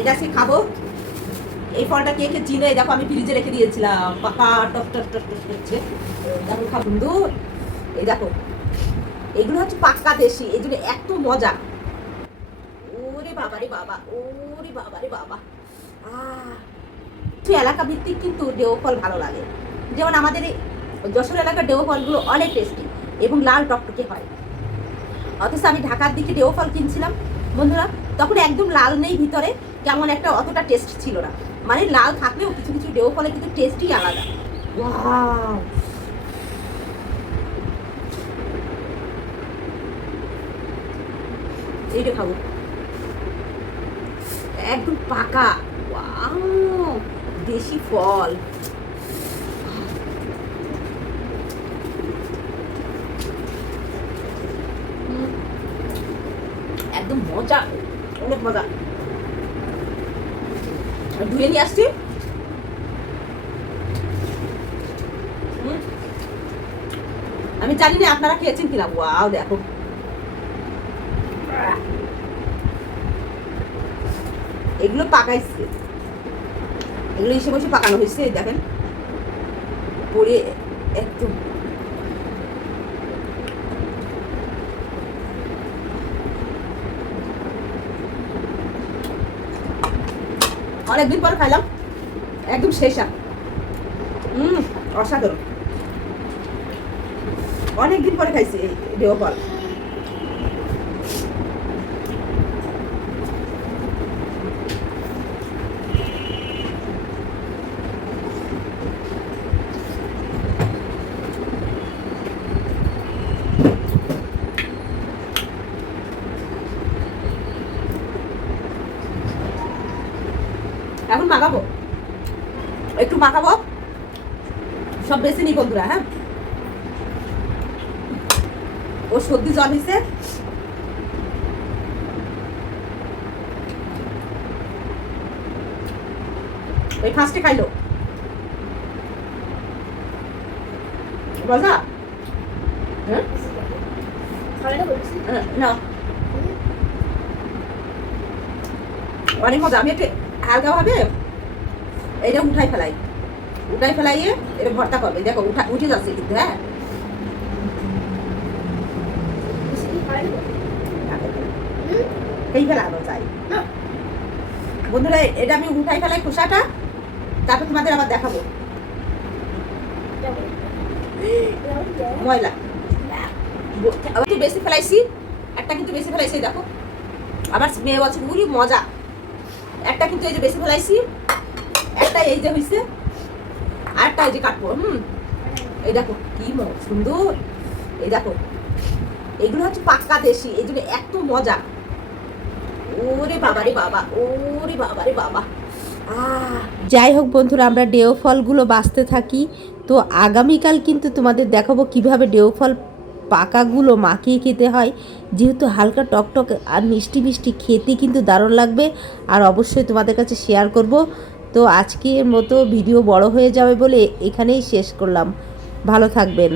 এটা আজকে খাবো। এই ফলটা কে কে চিনে? দেখো আমি ফ্রিজে রেখে দিয়েছিলাম, পাকা টক টক টক টক করছে। দেখো খাবো বন্ধু, এই দেখো এগুলো হচ্ছে পাক্কা দেশি, এই জন্য এত মজা। ওরে বাবা রে বাবা, ওরে বাবা রে বাবা। এলাকা ভিত্তিক কিন্তু ডেও ফল ভালো লাগে। যেমন আমাদের এই যশোর এলাকার ডেও ফলগুলো অনেক টেস্টি এবং লাল টকটকে হয়। অথচ আমি ঢাকার দিকে ডেও ফল কিনছিলাম বন্ধুরা, তখন একদম লাল নেই ভিতরে, কেমন একটা অতটা টেস্ট ছিল না। মানে লাল থাকলেও কিছু কিছু ডেও ফলে কিন্তু টেস্টই আলাদা। ওয়াও, এইটা খাবো একদম পাকা। ওয়াও, দেশি ফল। একদম মজা, অনেক মজা। ধুয়ে নিয়ে আসছি। আমি জানি না আপনারা খেয়েছেন কিনা। ওয়াও দেখো, এগুলো পাকাইছে, এগুলো এসে বসে পাকানো হয়েছে। দেখেন পরে একদম অনেকদিন পর খাইলাম, একদম শেষা। অসাধারণ, অনেকদিন পরে খাইছি এই ডেও ফল। এখন মাখাবো, একটু মাখাবো, সব বেশি নি বন্ধুরা। হ্যাঁ, ও সর্দি জ্বর হয়েছে, ওই ফার্স্টে খাইলো মজা। হ্যাঁ না, অনেক মজা। আমি একটু হালকা ভাবে এটা উঠাই ফেলাইয়ে এটা ভর্তা করবে। দেখো উঠে যাচ্ছে কিন্তু। হ্যাঁ, এই ফেলানো চাই বন্ধুরা, এটা আমি উঠাই ফেলাই খোসাটা, তারপর তোমাদের আবার দেখাবো। ময়লা আবার তো বেশি ফেলাইছি, একটা কিন্তু বেশি ফেলাইছি। দেখো আবার মেয়ে বলছে মুড়ি মজা, একটা কিন্তু এই যে বেশি ফেলাইছি, একটা এই যে হয়েছে, আরেকটা এই যে কাটবো। এই দেখো কি সুন্দর, এই দেখো এগুলো হচ্ছে পাক্কা দেশি, এই জন্য এত মজা। ওরে বাবা রে বাবা, ওরে বাবা রে বাবা। যাই হোক বন্ধুরা, আমরা ডেও ফলগুলো বাছতে থাকি। তো আগামীকাল কিন্তু তোমাদের দেখাবো কিভাবে ডেও ফল পাকাগুলো মাখিয়ে খেতে হয়। যেহেতু হালকা টকটক আর মিষ্টি মিষ্টি, খেতে কিন্তু দারুণ লাগবে, আর অবশ্যই তোমাদের কাছে শেয়ার করব। তো আজকের মতো ভিডিও বড় হয়ে যাবে বলে এখানেই শেষ করলাম। ভালো থাকবেন।